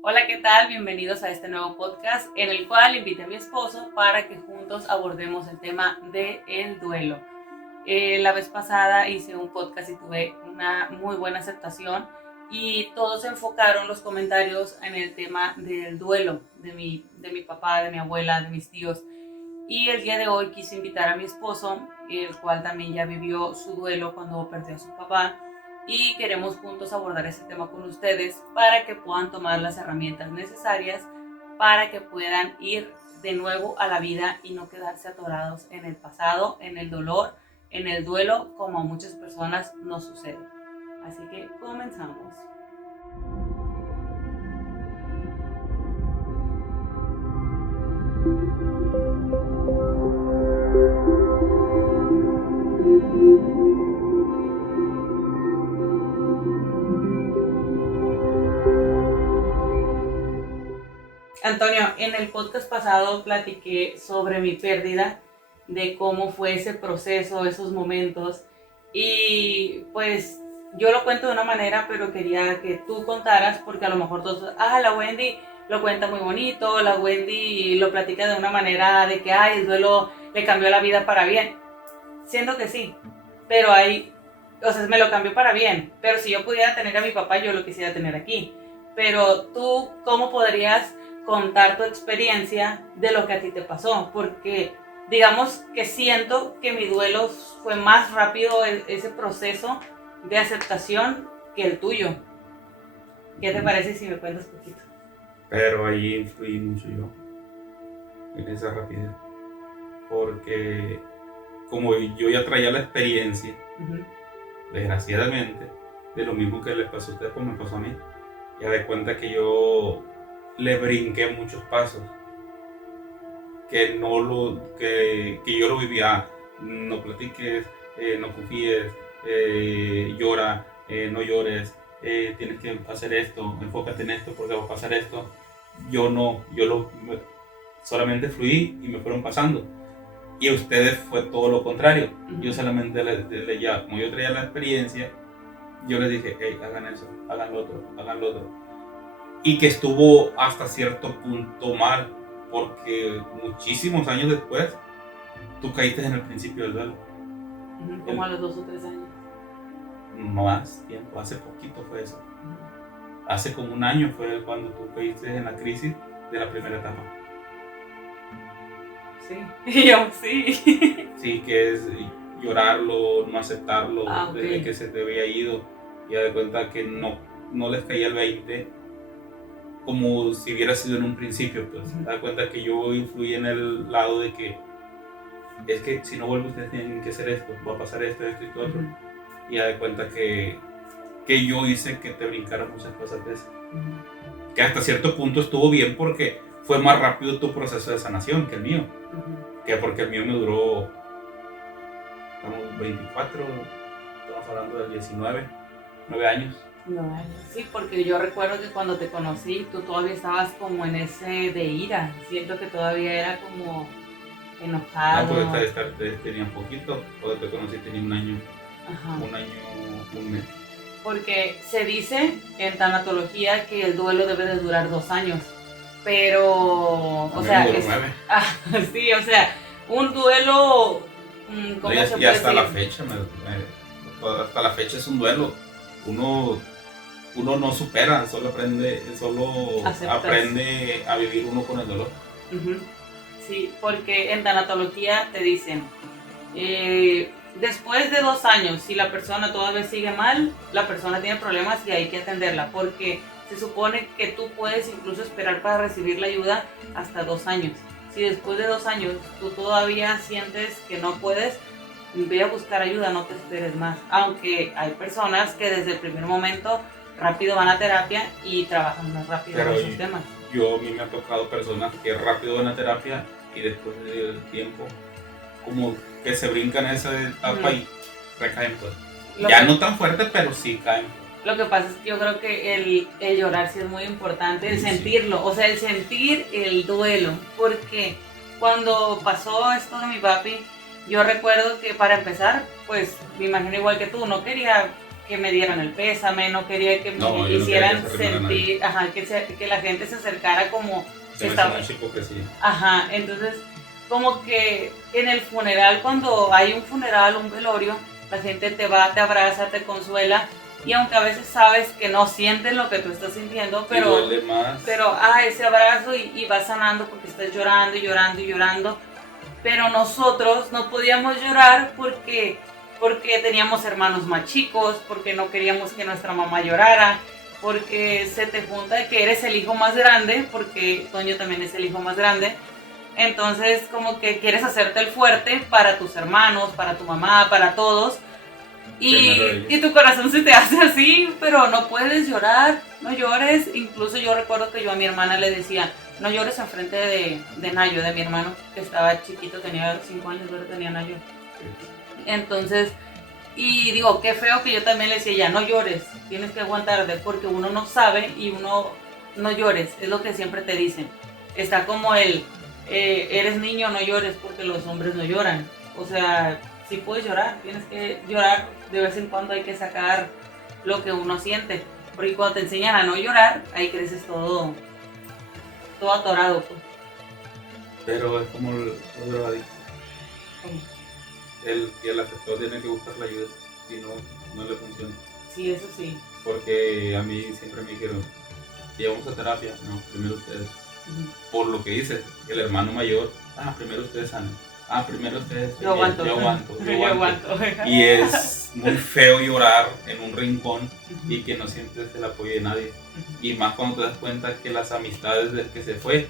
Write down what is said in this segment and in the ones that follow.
Hola, ¿qué tal? Bienvenidos a este nuevo podcast en el cual invité a mi esposo para que juntos abordemos el tema del duelo. La vez pasada hice un podcast y tuve una muy buena aceptación y todos enfocaron los comentarios en el tema del duelo de mi papá, de mi abuela, de mis tíos. Y el día de hoy quise invitar a mi esposo, el cual también ya vivió su duelo cuando perdió a su papá, y queremos juntos abordar ese tema con ustedes para que puedan tomar las herramientas necesarias para que puedan ir de nuevo a la vida y no quedarse atorados en el pasado, en el dolor, en el duelo, como a muchas personas nos sucede. Así que comenzamos. Antonio, en el podcast pasado platiqué sobre mi pérdida, de cómo fue ese proceso, esos momentos, y pues yo lo cuento de una manera, pero quería que tú contaras, porque a lo mejor todos, la Wendy lo cuenta muy bonito, la Wendy lo platica de una manera de que, el duelo le cambió la vida para bien, siendo que sí, pero me lo cambió para bien, pero si yo pudiera tener a mi papá, yo lo quisiera tener aquí. Pero tú, ¿cómo podrías contar tu experiencia de lo que a ti te pasó? Porque digamos que siento que mi duelo fue más rápido ese proceso de aceptación que el tuyo. ¿Qué te parece si me cuentas un poquito? Pero ahí influí mucho yo en esa rapidez, porque como yo ya traía la experiencia, desgraciadamente, de lo mismo que les pasó a ustedes, pues me pasó a mí. Ya de cuenta que yo le brinqué muchos pasos, que yo lo vivía. No platiques, no confíes, llora, no llores, tienes que hacer esto, enfócate en esto porque va a pasar esto. Yo no, solamente fluí y me fueron pasando. Y a ustedes fue todo lo contrario. Yo solamente como yo traía la experiencia, yo les dije, hey, hagan eso, hagan lo otro, hagan lo otro. Y que estuvo hasta cierto punto mal, porque muchísimos años después, tú caíste en el principio del duelo. Como a los 2 o 3 años. Más tiempo, hace poquito fue eso. Hace como un año fue cuando tú caíste en la crisis de la primera etapa. Sí, yo sí. Sí, que es llorarlo, no aceptarlo, Okay. desde que se te había ido, y de cuenta que no les caía el 20 como si hubiera sido en un principio. Pues te das cuenta que yo influí en el lado de que es que si no vuelve ustedes tienen que hacer esto, va a pasar esto y todo otro. Y ya de cuenta que yo hice que te brincaran muchas cosas de eso. Que hasta cierto punto estuvo bien porque fue más rápido tu proceso de sanación que el mío. Que porque el mío me duró, estamos 24, estamos hablando del 19, 9 años. Sí, porque yo recuerdo que cuando te conocí, tú todavía estabas como en ese de ira. Siento que todavía era como enojado. No, pues tenía un poquito. Cuando te conocí tenía un año. Un mes. Porque se dice en tanatología que el duelo debe de durar 2 años. Pero, o sea, duró 9. sí, o sea, un duelo, ¿cómo se puede hasta decir? la fecha, hasta la fecha es un duelo. Uno no supera, solo aprende a vivir uno con el dolor. Sí, porque en tanatología te dicen, después de 2 años, si la persona todavía sigue mal, la persona tiene problemas y hay que atenderla, porque se supone que tú puedes incluso esperar para recibir la ayuda hasta 2 años. Si después de 2 años tú todavía sientes que no puedes, ve a buscar ayuda, no te esperes más. Aunque hay personas que desde el primer momento rápido van a terapia y trabajan más rápido en esos temas. A mí me han tocado personas que rápido van a terapia y después del tiempo como que se brincan esa etapa y recaen, pues. Ya no tan fuerte, pero sí caen. Lo que pasa es que yo creo que el llorar sí es muy importante, el sentirlo, o sea, el sentir el duelo, porque cuando pasó esto de mi papi, yo recuerdo que para empezar, pues me imagino igual que tú, no quería que me dieran el pésame, no quería que No, me yo no quería hicieran que se arrimara a nadie. sentir, ajá, que la gente se acercara como Se me estaba. hace mucha hipocresía. Ajá, entonces como que en el funeral, cuando hay un funeral, un velorio, la gente te va, te abraza, te consuela, y aunque a veces sabes que no sienten lo que tú estás sintiendo, Y duele más. pero ese abrazo y vas sanando porque estás llorando y llorando y llorando. Pero nosotros no podíamos llorar porque teníamos hermanos más chicos, porque no queríamos que nuestra mamá llorara, porque se te junta que eres el hijo más grande, porque Toño también es el hijo más grande. Entonces como que quieres hacerte el fuerte para tus hermanos, para tu mamá, para todos. Y tu corazón se te hace así, pero no puedes llorar, no llores. Incluso yo recuerdo que yo a mi hermana le decía, no llores enfrente de Nayo, de mi hermano, que estaba chiquito, tenía 5 años, pero tenía Nayo. Entonces, y digo, qué feo que yo también le decía, ya no llores, tienes que aguantarte, porque uno no sabe y uno no llores, es lo que siempre te dicen. Está como eres niño, no llores porque los hombres no lloran. O sea, sí puedes llorar, tienes que llorar, de vez en cuando hay que sacar lo que uno siente, porque cuando te enseñan a no llorar, ahí creces todo atorado, pues. Pero es como el drogadicto. El que el afectado tiene que buscar la ayuda, si no, no le funciona. Sí, eso sí. Porque a mí siempre me dijeron, llevamos a terapia, no, primero ustedes. Por lo que dice, el hermano mayor, primero ustedes sanen. Primero ustedes. Yo aguanto. Yo aguanto. Y es muy feo llorar en un rincón y que no sientes el apoyo de nadie. Y más cuando te das cuenta que las amistades del que se fue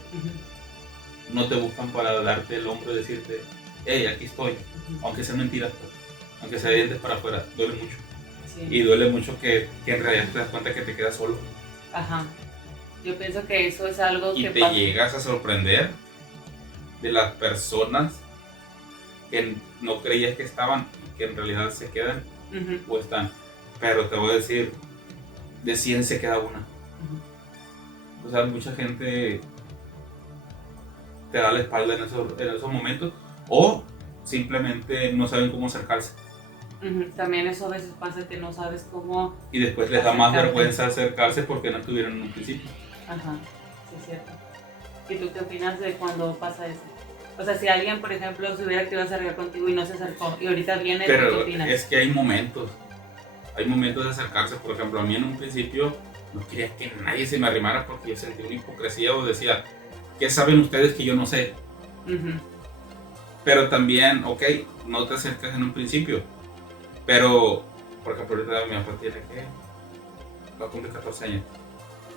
no te buscan para darte el hombro y decirte, hey, aquí estoy. Aunque sean mentiras, pues, aunque sea dientes para afuera, duele mucho. Sí. Y duele mucho que en realidad te das cuenta que te quedas solo. Ajá. Yo pienso que eso es algo y que te pasa. Llegas a sorprender de las personas que no creías que estaban, que en realidad se quedan o están. Pero te voy a decir, de 100 se queda una. O sea, mucha gente te da la espalda en esos momentos o simplemente no saben cómo acercarse. También eso a veces pasa, que no sabes cómo. Y después les da más vergüenza acercarse porque no estuvieron en un principio. Ajá, sí es cierto. ¿Y tú qué opinas de cuando pasa eso? O sea, si alguien, por ejemplo, se hubiera querido acercar contigo y no se acercó, y ahorita viene, ¿qué opinas? Es que hay momentos de acercarse. Por ejemplo, a mí en un principio no quería que nadie se me arrimara porque yo sentía una hipocresía o decía, ¿qué saben ustedes que yo no sé? Pero también, ok, no te acercas en un principio, pero, por ejemplo, ahorita mi papá tiene que, va a cumplir 14 años.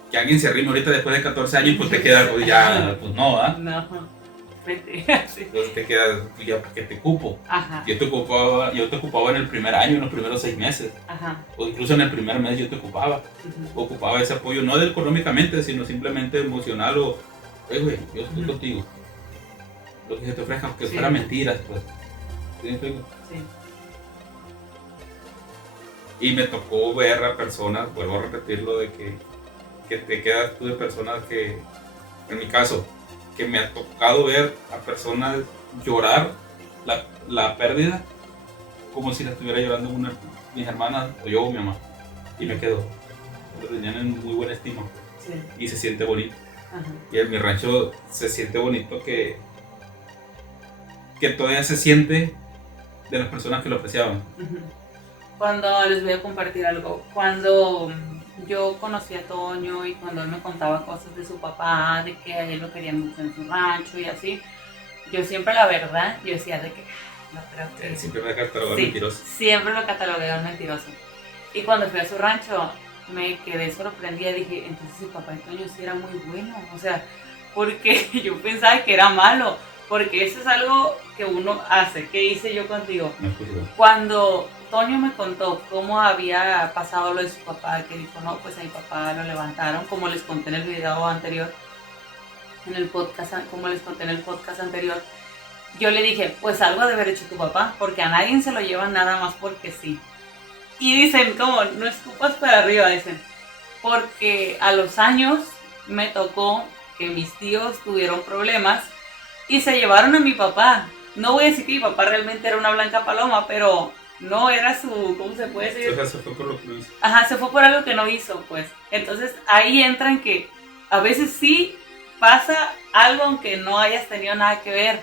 Que alguien se arrime ahorita después de 14 años, pues te queda, pues ya, pues no, ¿ah? No, vete. Sí. Entonces te quedas, ya, porque te cupo. Ajá. Yo te ocupaba en el primer año, en los primeros 6 meses. Ajá. O incluso en el primer mes yo te ocupaba. Ocupaba ese apoyo, no económicamente, sino simplemente emocional o, güey, yo estoy contigo. Lo que se te ofrezca, aunque fuera mentiras, pues. ¿Sí? Sí. Y me tocó ver a personas, vuelvo a repetirlo, de que te quedas tú de personas que, en mi caso, que me ha tocado ver a personas llorar la pérdida como si la estuviera llorando mis hermanas o yo o mi mamá. Y me quedo. Lo tenían en muy buena estima. Sí. Y se siente bonito. Ajá. Y en mi rancho se siente bonito que todavía se siente de las personas que lo apreciaban. Cuando les voy a compartir algo, cuando yo conocí a Toño y cuando él me contaba cosas de su papá, de que a él lo querían mucho en su rancho y así, yo siempre, la verdad, yo decía de que no creo que... Siempre me catalogaba mentiroso. Siempre lo catalogué un mentiroso. Y cuando fui a su rancho, me quedé sorprendida, dije, entonces el papá de Toño sí era muy bueno, o sea, porque yo pensaba que era malo, porque eso es algo que uno hace. ¿Qué hice yo contigo? Cuando Toño me contó cómo había pasado lo de su papá, que dijo, no, pues a mi papá lo levantaron, como les conté en el video anterior, como les conté en el podcast anterior, yo le dije, pues algo ha de haber hecho tu papá, porque a nadie se lo llevan nada más porque sí. Y dicen, como, no escupas para arriba, dicen, porque a los años me tocó que mis tíos tuvieron problemas y se llevaron a mi papá. No voy a decir que mi papá realmente era una blanca paloma, pero no era su, ¿cómo se puede decir? O sea, se fue por lo que no hizo. Ajá, se fue por algo que no hizo, pues. Entonces ahí entran que a veces sí pasa algo aunque no hayas tenido nada que ver,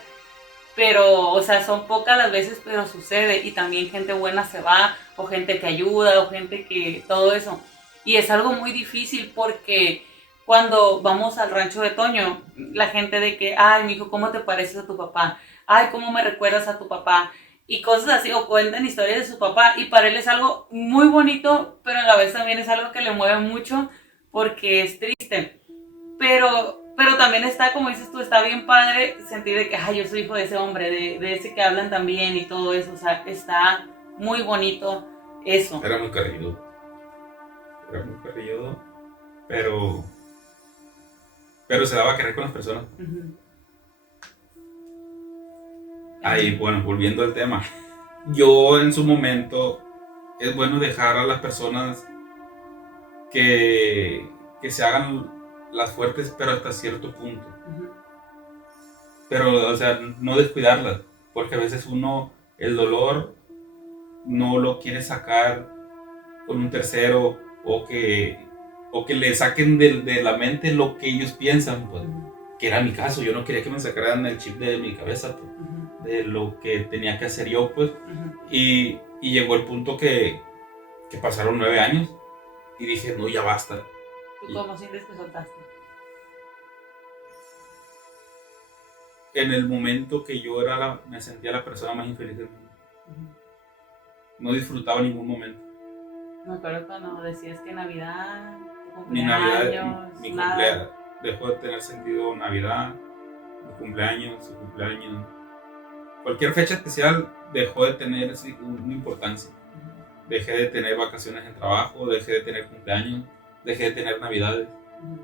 pero, o sea, son pocas las veces, pero sucede, y también gente buena se va, o gente que ayuda, o gente que, todo eso. Y es algo muy difícil porque cuando vamos al rancho de Toño, la gente de que, ay, mijo, ¿cómo te pareces a tu papá? Ay, ¿cómo me recuerdas a tu papá? Y cosas así, o cuentan historias de su papá, y para él es algo muy bonito, pero a la vez también es algo que le mueve mucho porque es triste. Pero también está, como dices tú, está bien padre sentir de que, ay, yo soy hijo de ese hombre, de ese que hablan también y todo eso. O sea, está muy bonito eso. Era muy carrilludo. Era muy carrilludo, pero se daba a querer con las personas. Uh-huh. Ahí, bueno, volviendo al tema. Yo en su momento, es bueno dejar a las personas que se hagan las fuertes, pero hasta cierto punto. Uh-huh. Pero, o sea, no descuidarlas, porque a veces uno, el dolor, no lo quiere sacar con un tercero, o que le saquen de la mente lo que ellos piensan, pues, que era mi caso. Yo no quería que me sacaran el chip de mi cabeza, pues, Uh-huh. de lo que tenía que hacer yo, pues. Uh-huh. Y llegó el punto que pasaron 9 años y dije, no, ya basta. ¿Tú cómo sientes que soltaste? En el momento que yo me sentía la persona más infeliz del mundo. Uh-huh. No disfrutaba ningún momento. Me acuerdo cuando decías que Navidad, tu Mi cumpleaños, Navidad, mi cumpleaños, dejó de tener sentido Navidad, mi cumpleaños, su cumpleaños. Cualquier fecha especial dejó de tener una importancia. Dejé de tener vacaciones en trabajo, dejé de tener cumpleaños, dejé de tener Navidades,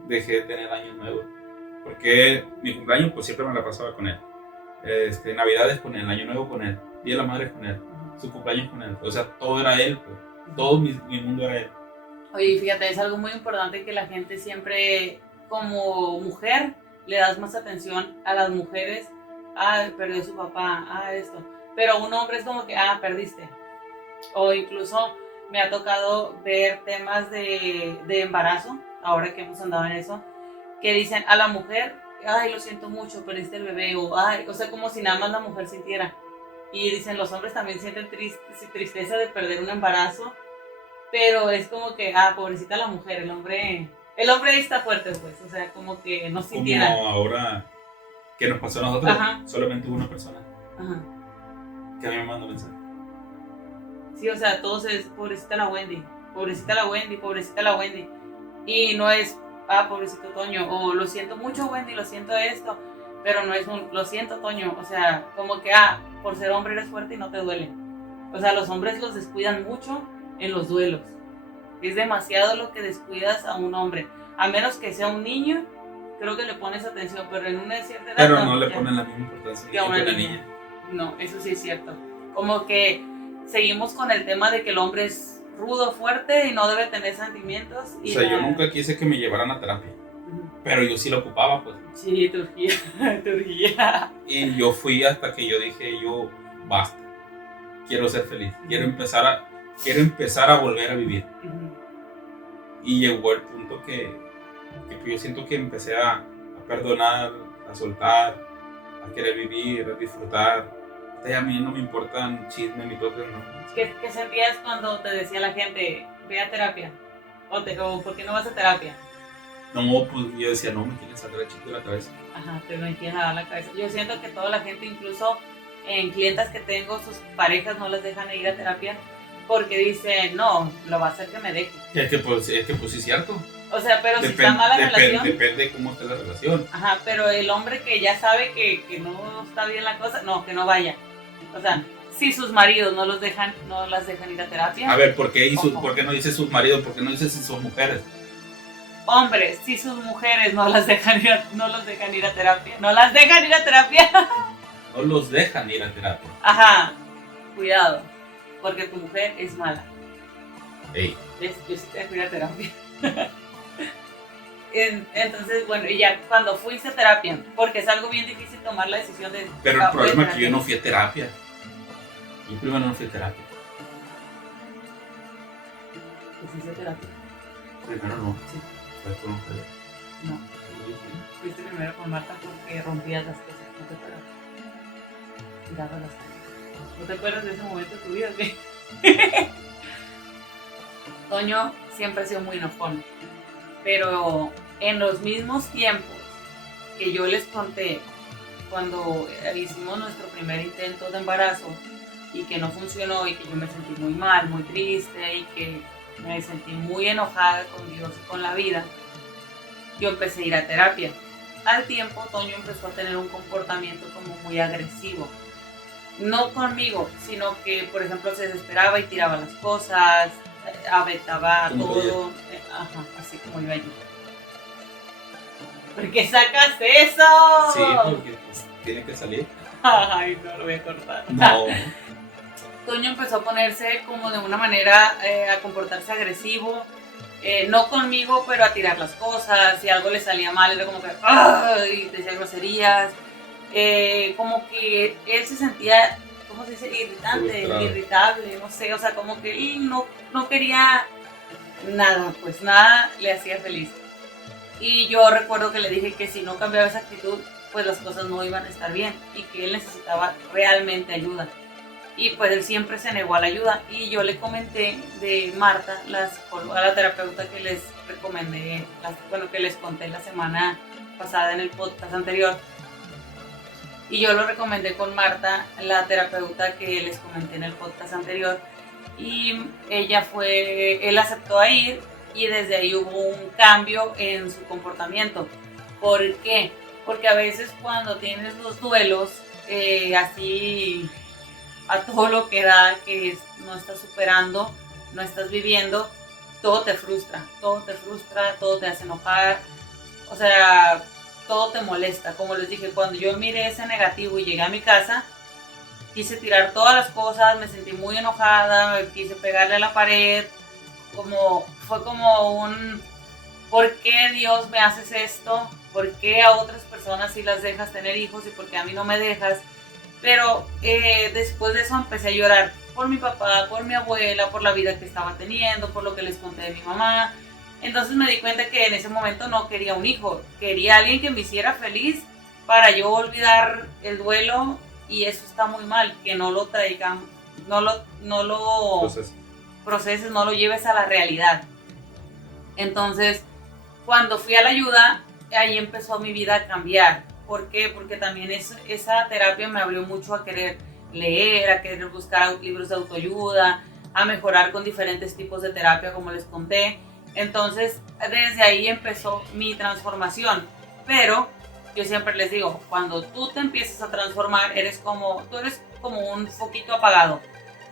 dejé de tener años nuevos. Porque mi cumpleaños pues siempre me la pasaba con él. Navidades con él, Año Nuevo con él, Día de la Madre con él, su cumpleaños con él. O sea, todo era él, pues. Todo mi mundo era él. Oye, fíjate, es algo muy importante que la gente siempre, como mujer, le das más atención a las mujeres. Ah, perdió su papá, ah, esto. Pero un hombre es como que, ah, perdiste. O incluso me ha tocado ver temas de embarazo, ahora que hemos andado en eso, que dicen a la mujer, ay, lo siento mucho, perdiste el bebé, o ay, o sea, como si nada más la mujer sintiera. Y dicen, los hombres también sienten tristeza de perder un embarazo, pero es como que, ah, pobrecita la mujer, el hombre ahí está fuerte, pues, o sea, como que no sintiera. Como ahora que nos pasó a nosotros, Ajá. solamente hubo una persona. Ajá. Que a mí me mandó mensaje. Sí, o sea, todos es, pobrecita la Wendy, pobrecita la Wendy, pobrecita la Wendy. Y no es, ah, pobrecito Toño, o lo siento mucho Wendy, lo siento esto, pero no es un, lo siento Toño, o sea, como que, ah, por ser hombre eres fuerte y no te duele. O sea, los hombres los descuidan mucho en los duelos. Es demasiado lo que descuidas a un hombre. A menos que sea un niño, creo que le pones atención, pero en una cierta edad... Pero no le ponen la misma importancia que a una niña. No, eso sí es cierto. Como que seguimos con el tema de que el hombre es rudo, fuerte y no debe tener sentimientos. Y o sea, yo nunca quise que me llevaran a terapia. Pero yo sí lo ocupaba, pues. Sí, te urgía. Y yo fui hasta que yo dije, yo, basta. Quiero ser feliz. Quiero empezar a volver a vivir. Y llegó el punto que yo siento que empecé a perdonar, a soltar, a querer vivir, a disfrutar. A mí no me importan chismes ni cosas, no. ¿Qué sentías cuando te decía la gente, ve a terapia? O ¿por qué no vas a terapia? No, pues yo decía, no, me quieren sacar el chip de la cabeza. Ajá, te me quieren dar la cabeza. Yo siento que toda la gente, incluso en clientas que tengo, sus parejas no las dejan ir a terapia porque dicen, no, lo va a hacer que me deje. Es que pues sí es cierto. O sea, pero si está mala la relación... Depende de cómo esté la relación. Ajá, pero el hombre que ya sabe que no está bien la cosa, no, que no vaya. O sea, si sus maridos no las dejan ir a terapia... A ver, ¿por qué no dice sus maridos? ¿Por qué no dice sus mujeres? Hombres, si sus mujeres no los dejan ir a terapia. No las dejan ir a terapia. No los dejan ir a terapia. Ajá, cuidado, porque tu mujer es mala. Ey. Yo sí te dejo ir a terapia. Entonces, bueno, y ya cuando fuiste a terapia, porque es algo bien difícil tomar la decisión de... Pero el problema es que yo no fui a terapia. Yo primero no fui a terapia. ¿Hiciste terapia? Primero no, Sí. después con ustedes. No. Fuiste primero con Marta porque rompías las cosas, ¿no te acuerdas? Tirabas las cosas. ¿No te acuerdas de ese momento de tu vida? ¿Qué? Toño siempre ha sido muy enojón, pero en los mismos tiempos que yo les conté cuando hicimos nuestro primer intento de embarazo y que no funcionó y que yo me sentí muy mal, muy triste y que me sentí muy enojada con Dios y con la vida, yo empecé a ir a terapia. Al tiempo, Toño empezó a tener un comportamiento como muy agresivo. No conmigo, sino que, por ejemplo, se desesperaba y tiraba las cosas, aventaba todo. Ajá, así como iba yo. ¿Por qué sacas eso? Sí, porque pues, tiene que salir. Ay, no lo voy a cortar. No. Toño empezó a ponerse como de una manera, a comportarse agresivo. No conmigo, pero a tirar las cosas. Si algo le salía mal, era como que ¡ay! Decía groserías. Como que él se sentía, ¿cómo se dice? Irritante, frustrado, irritable, no sé. O sea, como que él no quería nada, pues nada le hacía feliz. Y yo recuerdo que le dije que si no cambiaba esa actitud, pues las cosas no iban a estar bien y que él necesitaba realmente ayuda. Y pues él siempre se negó a la ayuda. Y yo le comenté de Marta, la psicóloga, la terapeuta que les recomendé, bueno, que les conté la semana pasada en el podcast anterior. Y yo lo recomendé con Marta, la terapeuta que les comenté en el podcast anterior. Y él aceptó a ir y desde ahí hubo un cambio en su comportamiento. ¿Por qué? Porque a veces cuando tienes los duelos así a todo lo que da, que no estás superando, no estás viviendo, todo te frustra, todo te hace enojar, o sea, todo te molesta. Como les dije, cuando yo miré ese negativo y llegué a mi casa, quise tirar todas las cosas, me sentí muy enojada, me quise pegarle a la pared, fue como un, ¿por qué Dios me haces esto? ¿Por qué a otras personas sí las dejas tener hijos y por qué a mí no me dejas? Pero después de eso empecé a llorar por mi papá, por mi abuela, por la vida que estaba teniendo, por lo que les conté de mi mamá. Entonces me di cuenta que en ese momento no quería un hijo, quería alguien que me hiciera feliz para yo olvidar el duelo, y eso está muy mal, que no lo traigan, no lo proceses, no lo lleves a la realidad. Entonces, cuando fui a la ayuda, ahí empezó mi vida a cambiar. ¿Por qué? Porque también esa terapia me abrió mucho a querer leer, a querer buscar libros de autoayuda, a mejorar con diferentes tipos de terapia, como les conté. Entonces, desde ahí empezó mi transformación. Pero yo siempre les digo, cuando tú te empiezas a transformar, tú eres como un foquito apagado.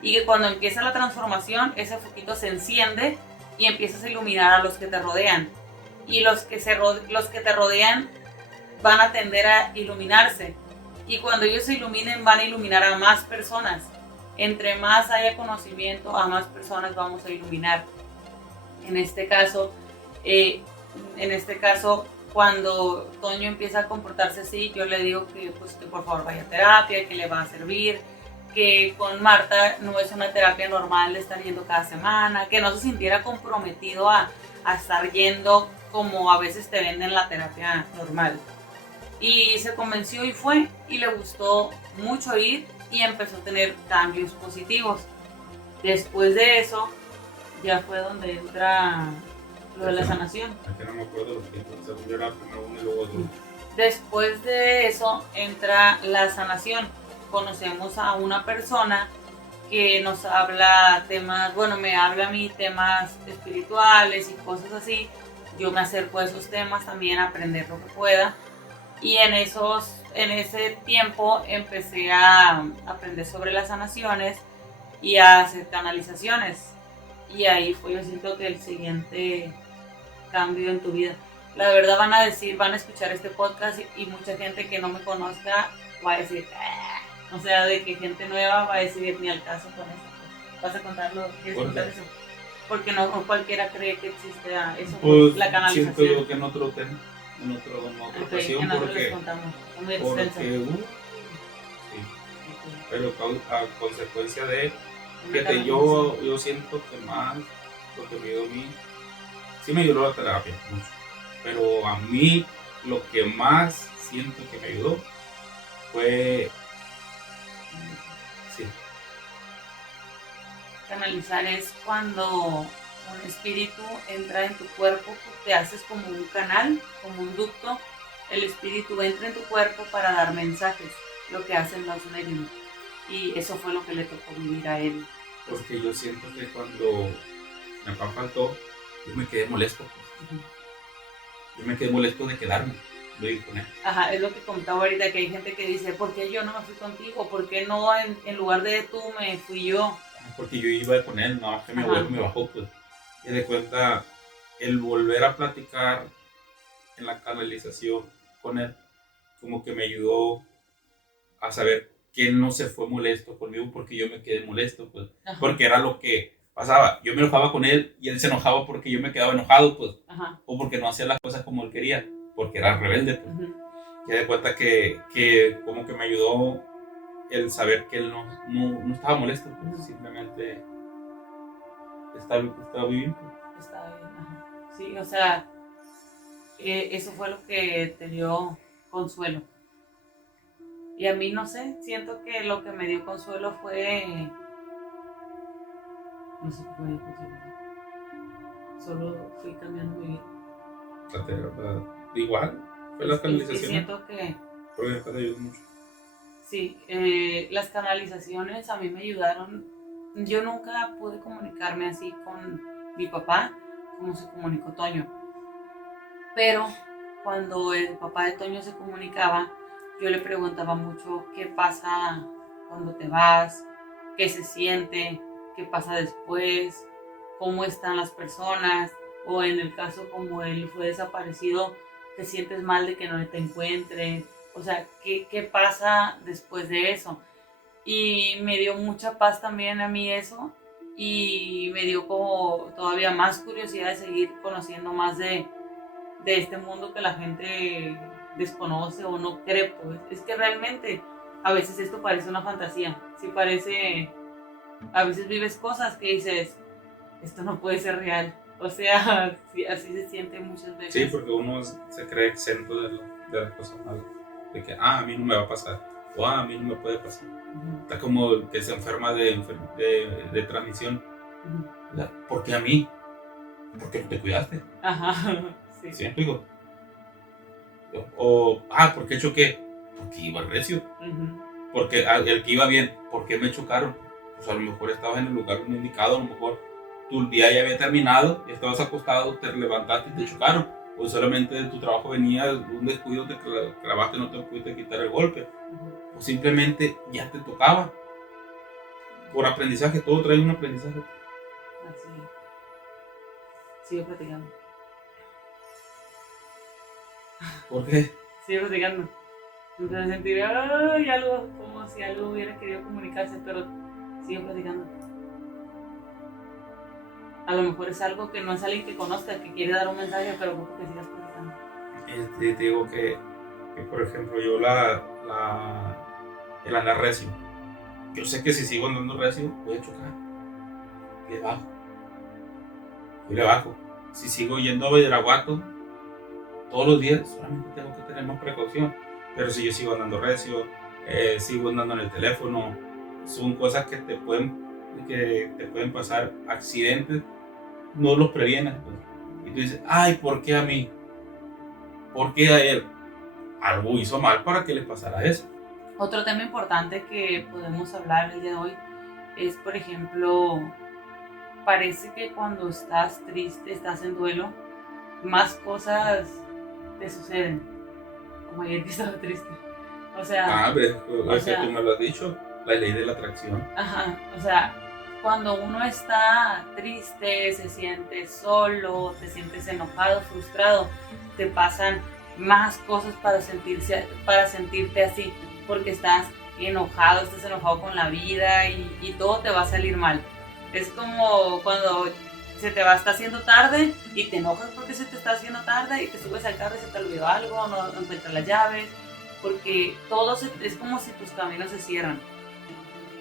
Y que cuando empieza la transformación, ese foquito se enciende y empiezas a iluminar a los que te rodean. Y los que te rodean van a tender a iluminarse. Y cuando ellos se iluminen, van a iluminar a más personas. Entre más haya conocimiento, a más personas vamos a iluminar. En este caso, cuando Toño empieza a comportarse así, yo le digo que por favor vaya a terapia, que le va a servir, que con Marta no es una terapia normal de estar yendo cada semana, que no se sintiera comprometido a estar yendo como a veces te venden la terapia normal. Y se convenció y fue, y le gustó mucho ir y empezó a tener cambios positivos. Después de eso, ya fue donde entra lo de la sanación. Es que no me acuerdo los tiempos, según yo era primero uno y luego otro. Después de eso entra la sanación. Conocemos a una persona que nos habla me habla a mí temas espirituales y cosas así. Yo me acerco a esos temas también a aprender lo que pueda. Y en ese tiempo empecé a aprender sobre las sanaciones y a hacer canalizaciones. Y ahí fue, yo siento que el siguiente cambio en tu vida. La verdad van a escuchar este podcast y mucha gente que no me conozca va a decir, o sea, de que gente nueva va a decir ni al caso con eso. ¿Vas a contarlo? ¿Quieres contar eso? Porque no cualquiera cree que existe eso, pues, la canalización. Siento yo que en otra ocasión, porque sí. Pero a consecuencia de, fíjate, yo siento que más lo que me ayudó a mí, sí me ayudó la terapia mucho, pero a mí lo que más siento que me ayudó fue, sí, Canalizar es cuando un espíritu entra en tu cuerpo, te haces como un canal, como un ducto. El espíritu entra en tu cuerpo para dar mensajes, lo que hacen los medios. Y eso fue lo que le tocó vivir a él. porque yo siento que cuando mi papá faltó, yo me quedé molesto, pues. Ujú. Yo me quedé molesto de quedarme, de ir con él. Ajá, es lo que comentaba ahorita, que hay gente que dice, ¿por qué yo no me fui contigo? ¿Por qué no en lugar de tú me fui yo? Porque yo iba con él, no, que mi abuelo me bajó, pues. Y de cuenta, el volver a platicar en la canalización con él, como que me ayudó a saber que él no se fue molesto conmigo porque yo me quedé molesto, pues. Ajá. Porque era lo que pasaba. Yo me enojaba con él y él se enojaba porque yo me quedaba enojado, pues. Ajá. O porque no hacía las cosas como él quería, porque era rebelde, pues. Uh-huh. Y de cuenta que como que me ayudó el saber que él no estaba molesto, pues. Simplemente estaba bien, pues. Estaba bien, ajá. Sí, o sea, eso fue lo que te dio consuelo. Y a mí, no sé, siento que lo que me dio consuelo fue... No sé qué me dio consuelo. Solo fui cambiando mi vida. La terapia, igual, fue la Y canalización. siento que... Porque te ayudó mucho. Sí, las canalizaciones a mí me ayudaron. Yo nunca pude comunicarme así con mi papá como se comunicó Toño. Pero cuando el papá de Toño se comunicaba, yo le preguntaba mucho qué pasa cuando te vas, qué se siente, qué pasa después, cómo están las personas, o en el caso como él fue desaparecido, te sientes mal de que no te encuentren, o sea, qué pasa después de eso. Y me dio mucha paz también a mí eso, y me dio como todavía más curiosidad de seguir conociendo más de este mundo que la gente desconoce o no cree, pues. Es que realmente a veces esto parece una fantasía, sí parece, a veces vives cosas que dices, esto no puede ser real, o sea, sí, así se siente muchas veces. Sí, porque uno se cree exento de las cosas malas, de que, a mí no me va a pasar, o a mí no me puede pasar. Uh-huh. Está como el que se enferma de transmisión. Uh-huh. ¿Por qué a mí? Porque no te cuidaste. Ajá. Sí. ¿Sí me explico? O, ¿por qué choqué? Porque iba recio. Uh-huh. Porque el que iba bien, ¿por qué me chocaron? Pues a lo mejor estabas en el lugar no indicado, a lo mejor tu día ya había terminado, estabas acostado, te levantaste y te chocaron. O solamente de tu trabajo venía un descuido, te clavaste, no te pudiste quitar el golpe. Uh-huh. O simplemente ya te tocaba. Por aprendizaje, todo trae un aprendizaje. Así. Sigue platicando. ¿Por qué? Sigue platicando. Entonces sentir algo, como si algo hubiera querido comunicarse, pero sigue platicando. A lo mejor es algo que no es alguien que conozca, que quiere dar un mensaje, pero ocupa que sigas platicando. Te digo que por ejemplo, yo el andar recio. Yo sé que si sigo andando recio, voy a chocar. Y le bajo. Si sigo yendo a Badiraguato todos los días, solamente tengo que tener más precaución. Pero si yo sigo andando recio, sigo andando en el teléfono, son cosas que te pueden pasar, accidentes, no los previenes. Pues. Y tú dices, ay, ¿por qué a mí? ¿Por qué a él? Algo hizo mal para que le pasara eso. Otro tema importante que podemos hablar el día de hoy es, por ejemplo, parece que cuando estás triste, estás en duelo, más cosas te suceden. Como ayer que estaba triste. O sea... que tú me lo has dicho, la ley de la atracción. Ajá, o sea, cuando uno está triste, se siente solo, te sientes enojado, frustrado, te pasan más cosas para sentirte así, porque estás enojado con la vida y todo te va a salir mal. Es como cuando está haciendo tarde y te enojas porque se te está haciendo tarde y te subes al carro y se te olvidó algo, no encuentras las llaves, porque todo es como si tus caminos se cierran.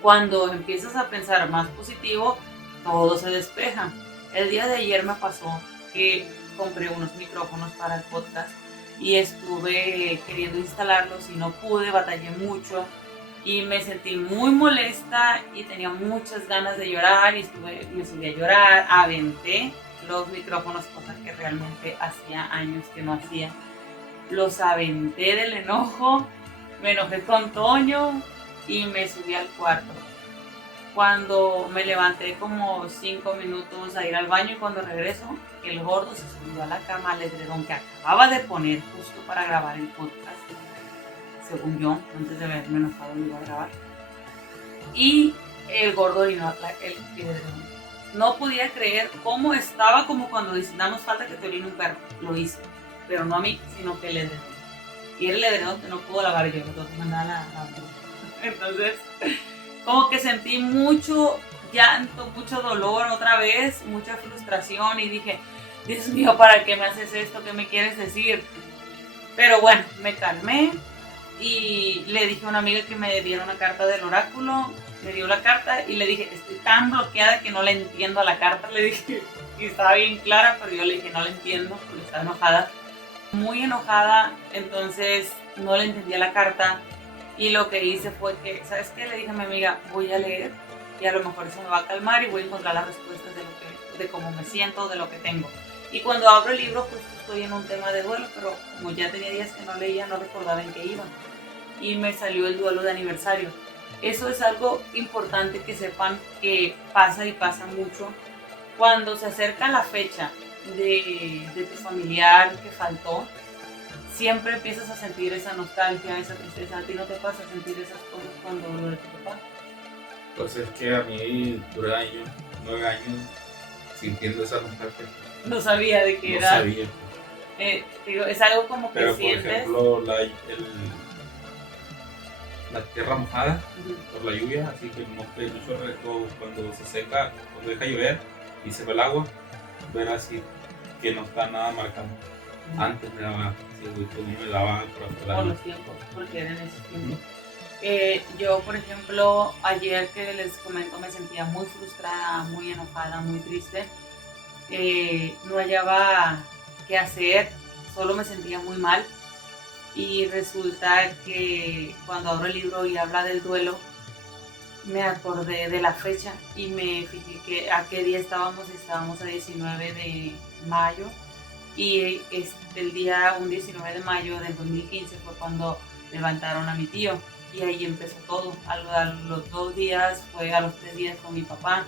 Cuando empiezas a pensar más positivo, todo se despeja. El día de ayer me pasó que compré unos micrófonos para el podcast y estuve queriendo instalarlos y no pude, batallé mucho y me sentí muy molesta y tenía muchas ganas de llorar y me subí a llorar, aventé los micrófonos, cosas que realmente hacía años que no hacía. Los aventé del enojo, me enojé con Toño y me subí al cuarto. Cuando me levanté como 5 minutos a ir al baño y cuando regreso, el gordo se subió a la cama al edredón que acababa de poner justo para grabar el podcast, según yo, antes de haberme enojado lo iba a grabar. Y el gordo orinó el edredón. No podía creer cómo estaba, como cuando dicen, danos falta que te orine un perro. Lo hizo, pero no a mí, sino que el edredón. Y era el edredón que no pudo lavar yo, que tengo que mandar a la Entonces, como que sentí mucho llanto, mucho dolor otra vez, mucha frustración y dije, Dios mío, ¿para qué me haces esto? ¿Qué me quieres decir? Pero bueno, me calmé y le dije a una amiga que me diera una carta del oráculo, me dio la carta y le dije, estoy tan bloqueada que no le entiendo a la carta, le dije, y estaba bien clara, pero yo le dije, no la entiendo porque estaba enojada, muy enojada, entonces no le entendía la carta. Y lo que hice fue que, ¿sabes qué? Le dije a mi amiga, voy a leer y a lo mejor eso me va a calmar y voy a encontrar las respuestas de cómo me siento, de lo que tengo. Y cuando abro el libro, pues estoy en un tema de duelo, pero como ya tenía días que no leía, no recordaba en qué iba. Y me salió el duelo de aniversario. Eso es algo importante que sepan que pasa y pasa mucho. Cuando se acerca la fecha de tu familiar que faltó, siempre empiezas a sentir esa nostalgia, esa tristeza. ¿A ti no te pasa sentir esas cosas cuando lo de tu papá? Pues es que a mí duré 9 años sintiendo esa nostalgia. No sabía de qué No era. sabía. Digo, es algo como que Pero sientes. por ejemplo, la tierra mojada por la lluvia, así que mucho reto cuando se seca, cuando deja llover y se va el agua, ver así que no está nada marcado. Antes me daba, me daba por los tiempos, porque eran esos tiempos. Yo, por ejemplo, ayer que les comento, me sentía muy frustrada, muy enojada, muy triste. No hallaba qué hacer, solo me sentía muy mal. Y resulta que cuando abro el libro y habla del duelo, me acordé de la fecha y me fijé que a qué día estábamos a 19 de mayo. Y el día, un 19 de mayo del 2015 fue cuando levantaron a mi tío y ahí empezó todo. A los 2 días, a los 3 días con mi papá.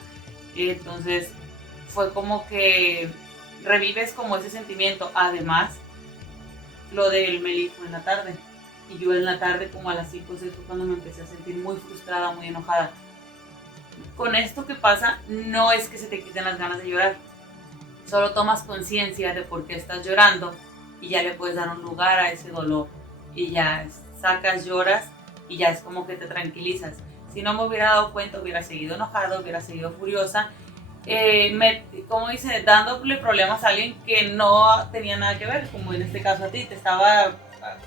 Entonces fue como que revives como ese sentimiento. Además, lo de él me dijo en la tarde y yo en la tarde como a las 5 o 6 fue cuando me empecé a sentir muy frustrada, muy enojada. Con esto que pasa, no es que se te quiten las ganas de llorar. Solo tomas conciencia de por qué estás llorando y ya le puedes dar un lugar a ese dolor y ya sacas, lloras y ya es como que te tranquilizas. Si no me hubiera dado cuenta, hubiera seguido enojada, hubiera seguido furiosa, como dice, dándole problemas a alguien que no tenía nada que ver, como en este caso a ti, te estaba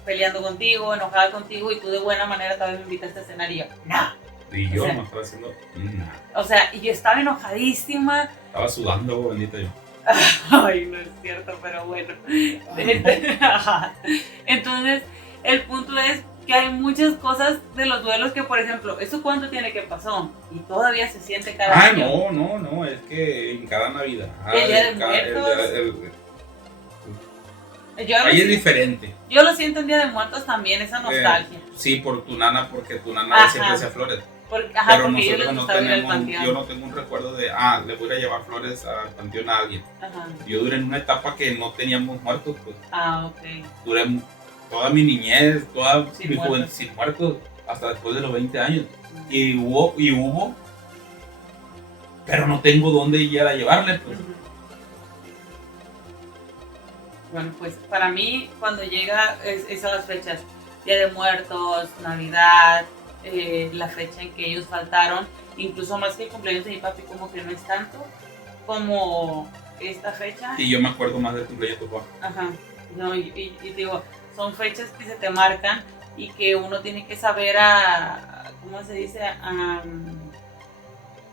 peleando contigo, enojada contigo y tú de buena manera tal vez me invitaste a cenar y yo, no. Y yo no estaba haciendo nada. O sea, y yo estaba enojadísima. Estaba sudando, bendita yo. Ay, no es cierto, pero bueno. Entonces, el punto es que hay muchas cosas de los duelos que, por ejemplo, ¿eso cuánto tiene que pasó? Y todavía se siente cada año. No, es que en cada Navidad. El Día de Muertos. Ahí es diferente. Yo lo siento en Día de Muertos también, esa nostalgia. Sí, por tu nana, porque tu nana siempre hacía flores. Pero nosotros no tenemos, yo no tengo un recuerdo de, le voy a llevar flores al panteón a alguien. Ajá. Yo duré en una etapa que no teníamos muertos, pues. Ok. Duré toda mi niñez, toda mi juventud sin muertos, hasta después de los 20 años. Y hubo, pero no tengo dónde ir a llevarle, pues. Bueno, pues para mí, cuando llega esas las fechas, Día de Muertos, Navidad, la fecha en que ellos faltaron, incluso más que el cumpleaños de mi papi, como que no es tanto como esta fecha. Y yo me acuerdo más del cumpleaños de tu papá. Ajá, no, y digo, son fechas que se te marcan y que uno tiene que saber ¿cómo se dice?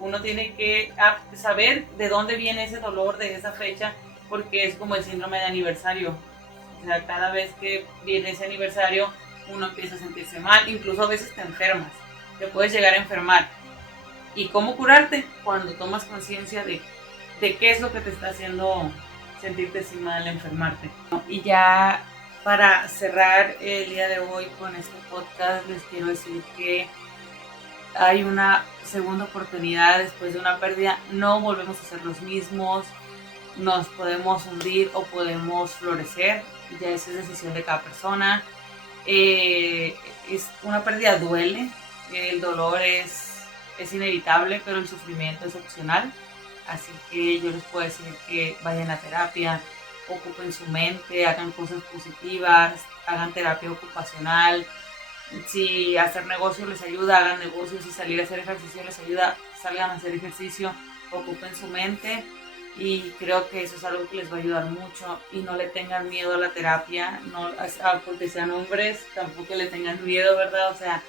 uno tiene que saber de dónde viene ese dolor de esa fecha, porque es como el síndrome de aniversario. O sea, cada vez que viene ese aniversario, uno empieza a sentirse mal, incluso a veces te enfermas, te puedes llegar a enfermar. ¿Y cómo curarte? Cuando tomas conciencia de qué es lo que te está haciendo sentirte así mal, enfermarte. Y ya para cerrar el día de hoy con este podcast, les quiero decir que hay una segunda oportunidad después de una pérdida. No volvemos a ser los mismos, nos podemos hundir o podemos florecer, ya esa es decisión de cada persona. Es una pérdida, duele, el dolor es inevitable, pero el sufrimiento es opcional. Así que yo les puedo decir que vayan a terapia, ocupen su mente, hagan cosas positivas, hagan terapia ocupacional. Si hacer negocio les ayuda, hagan negocios. Si salir a hacer ejercicio les ayuda, salgan a hacer ejercicio, ocupen su mente. Y creo que eso es algo que les va a ayudar mucho. Y no le tengan miedo a la terapia, no, porque sean hombres, tampoco le tengan miedo, ¿verdad? O sea,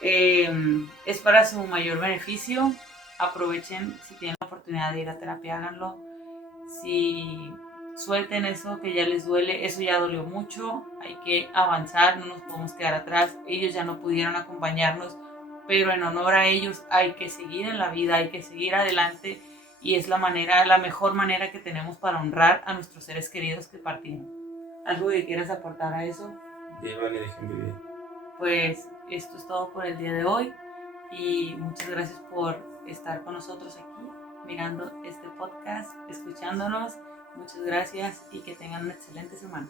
es para su mayor beneficio. Aprovechen, si tienen la oportunidad de ir a terapia, háganlo. Si suelten eso que ya les duele, eso ya dolió mucho, hay que avanzar, no nos podemos quedar atrás. Ellos ya no pudieron acompañarnos, pero en honor a ellos hay que seguir en la vida, hay que seguir adelante, y es la mejor manera que tenemos para honrar a nuestros seres queridos que partieron. ¿Algo que quieras aportar a eso? Vivan y dejen vivir. Pues esto es todo por el día de hoy, y muchas gracias por estar con nosotros aquí, mirando este podcast, escuchándonos. Muchas gracias y que tengan una excelente semana.